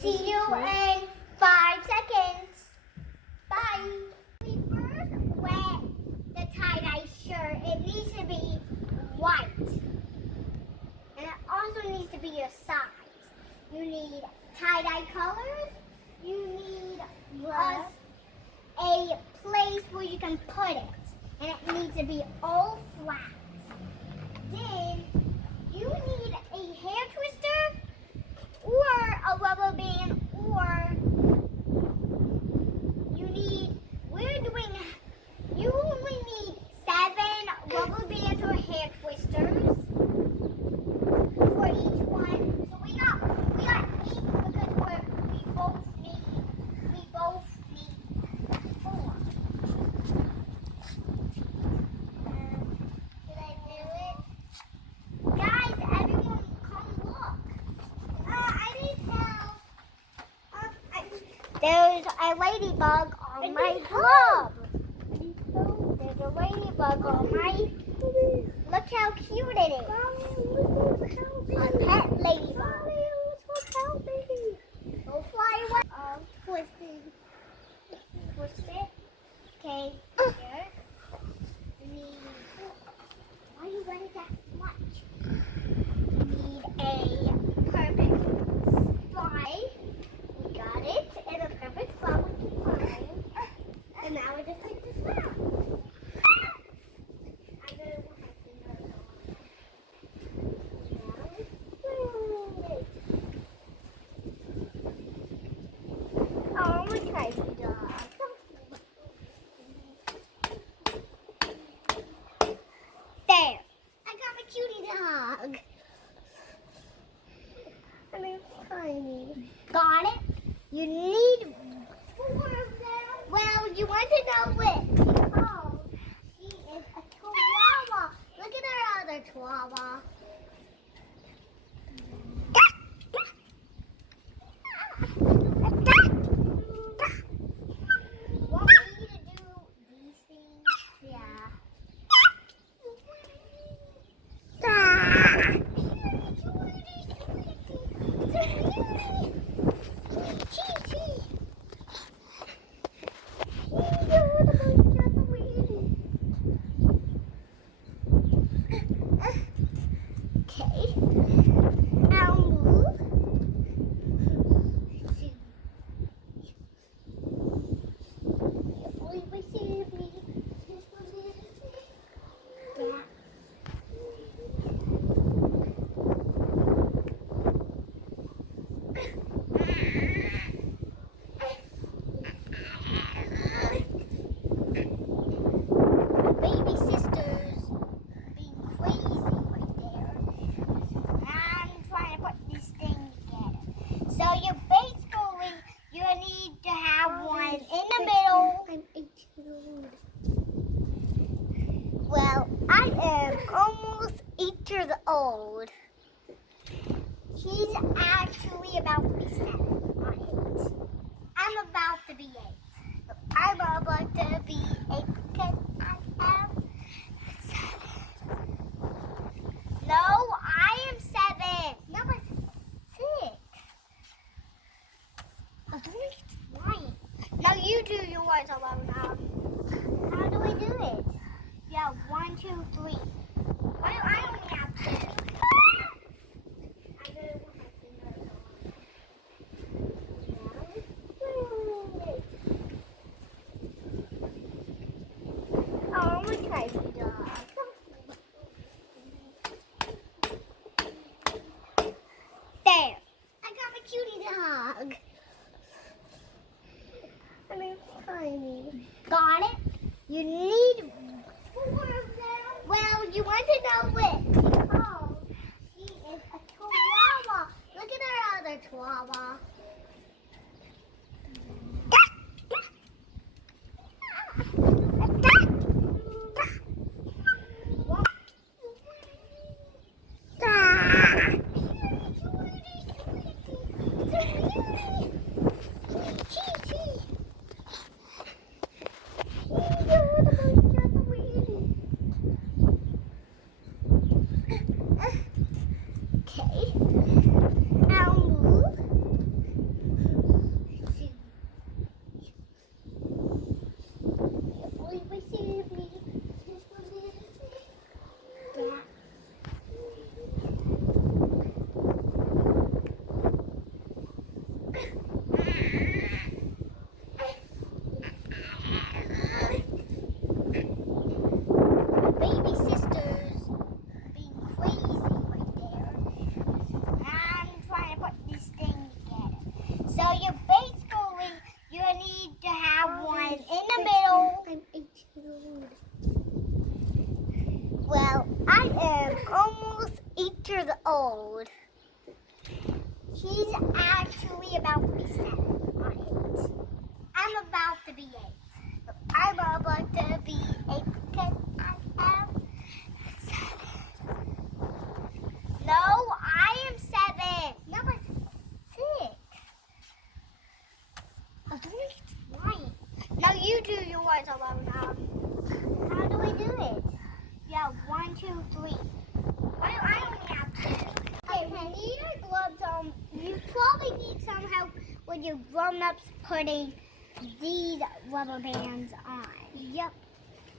See you in 5 seconds. Bye. We first wet the tie-dye shirt. It needs to be white. And it also needs to be your size. You need tie-dye colors. You need a place where you can put it. And it needs to be all flat. Then you need a hair twister or a rubber band, or you only need 7 rubber bands or hair twisters for each one. So we got 8 because we both need 4. Did I do it? Guys, everyone come look. I need help. There's a ladybug on my glove. There's a ladybug on my. Look how cute it is. A pet ladybug. Help me. Don't fly away. Twist it. Twist it. Okay. Here. Why are you running that much? Need a perfect fly. We got it. And a perfect fly we can find. And now we just take this out. I gotta put my fingers on. Oh, I'm a crazy dog. There. I got a cutie dog. And it's tiny. Got it? You need 4 of them. Well, you want to know which. Oh, she is a chihuahua. Look at her other chihuahua. Want me to do these things? Yeah. Well, I am almost 8 years old. He's actually about to be 7 or 8. I'm about to be 8. I'm about to be 8 because I am 7. No, I am 7. No, I'm 6. Oh, don't make it lying. Now you do yours alone now. How do I do it? Yeah, 1, 2, 3. Why do I only have 2? I gotta put my fingers on. Oh, I'm a crazy dog. There. I got a cutie dog. And it's tiny. Got it? You need 4 of them. Well, you want to know which. Oh, she is a chihuahua. Look at her other chihuahua. years old. She's actually about to be 7, not 8. I'm about to be 8. I'm about to be 8 because I am 7. No, I am 7. No, I'm 6. I think it's right. Now you do yours alone. How do we do it? Yeah, 1, 2, 3. I only have 2. Okay, we need our gloves on. You probably need some help with your grown-ups putting these rubber bands on. Yep.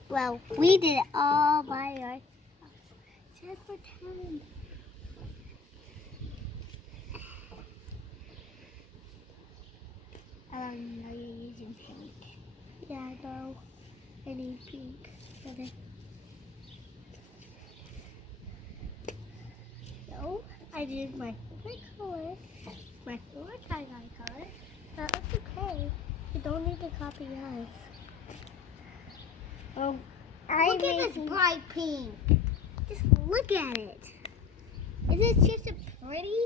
Well, we did it all by ourselves. Just pretend. I don't know you're using pink. Yeah, I know. I need pink. Okay. So, I did my favorite color. My favorite tie-dye color. That's okay. You don't need to copy us. Oh, look at this bright pink. Just look at it. Is it just a pretty?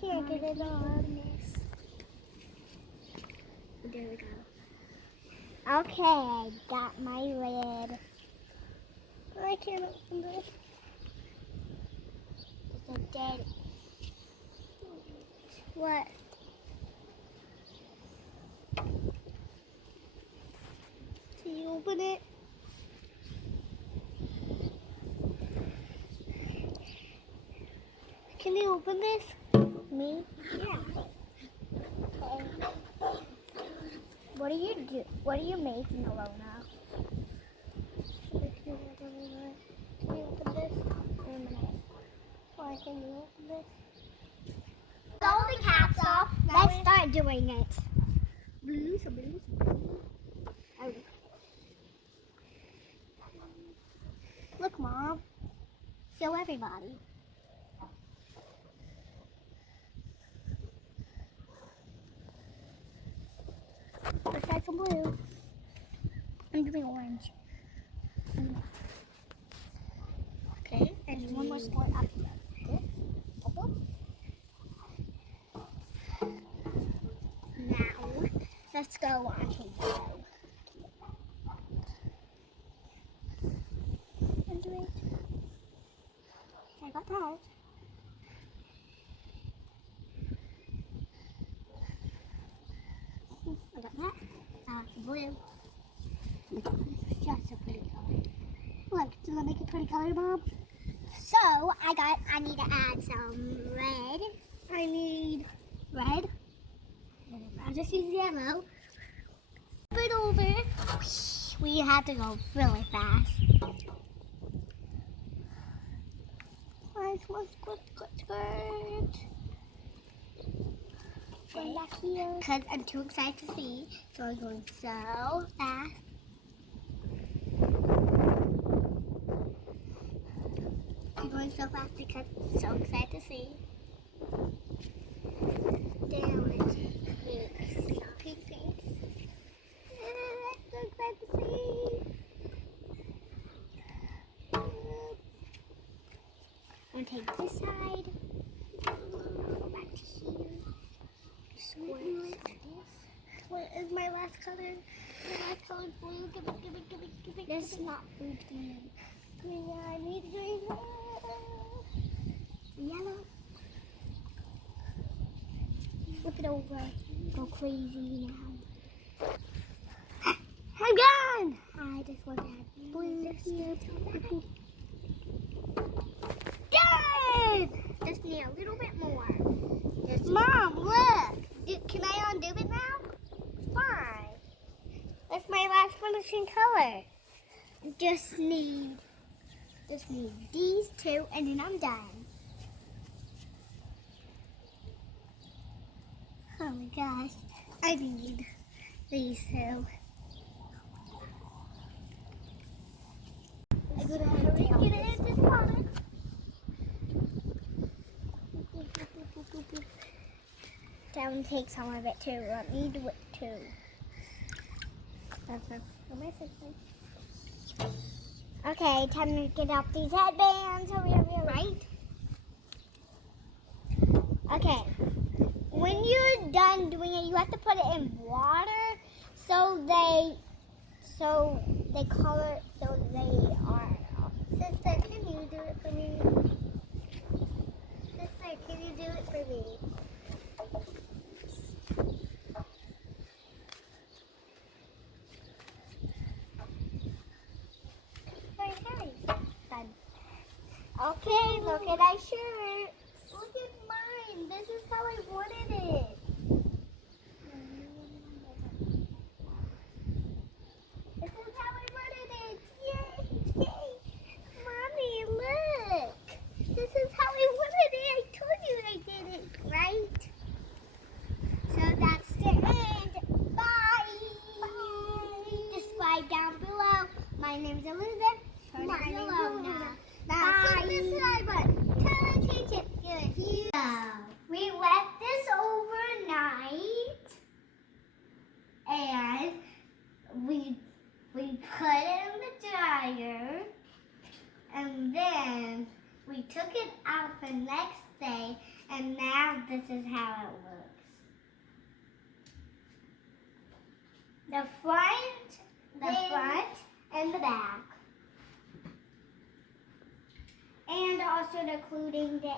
Can't get it on. There we go. Okay, I got my lid. I can't open this. It's a dead. What? Can you open it? Can you open this? Me? Yeah. Okay. What are you making, Allona? Can you open this? In a minute. Why can you open this? All the caps off. Let's start doing it. Blues. Oh. Look, Mom. Show everybody. Let's try some blue. I'm doing orange. Okay, and one more sport after that. Okay. Now, let's go on here. And do it. I got that. I got that. Blue. It's just a pretty color. Look, does that make a pretty color, Mom? So, I need to add some red. I need red. I'll just use yellow. Flip it over. We have to go really fast. Good. Going back here. Because I'm too excited to see. So I'm going so fast. I'm going so fast because I'm so excited to see. Down it. Pink. I'm so excited to see. I'm going to take this side. Go back to here. What is my last color? My last color is blue. Give it. This is not blue. Green. I need green. Yellow. Flip it over. Go crazy now. I'm done. I just want to add blue here. Done. Just need a little bit more. Mom, look. Can I undo it now? Why? That's my last finishing color. Just need these two, and then I'm done. Oh my gosh, I need these two. I'm gonna get it into the water. Down take some of it too. Let me do it too. That's my sister. Okay, time to get out these headbands. Hurry, hurry, hurry. Right? Okay. When you're done doing it, you have to put it in water so they color, so they are. Sister, can you do it for me? Sister, can you do it for me? Hurry. Done. Okay, look at our shirt. Look at mine. This is how I wanted it. This is how I wanted it. Yay! Mommy, look. This is how I wanted it. I told you I did it, right? So that's the end. Bye. Subscribe down below. My name's Elizabeth. Her name's Allona. Now click the subscribe button. Turn attention. Good. We let this overnight, and we put it in the dryer, and then we took it out the next day, and now this is how it looks. The front, and the back. And also including the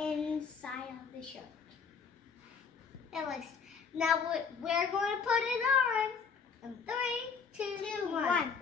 inside of the shirt. It looks. Now we're going to put it on. In 3, 2, 1.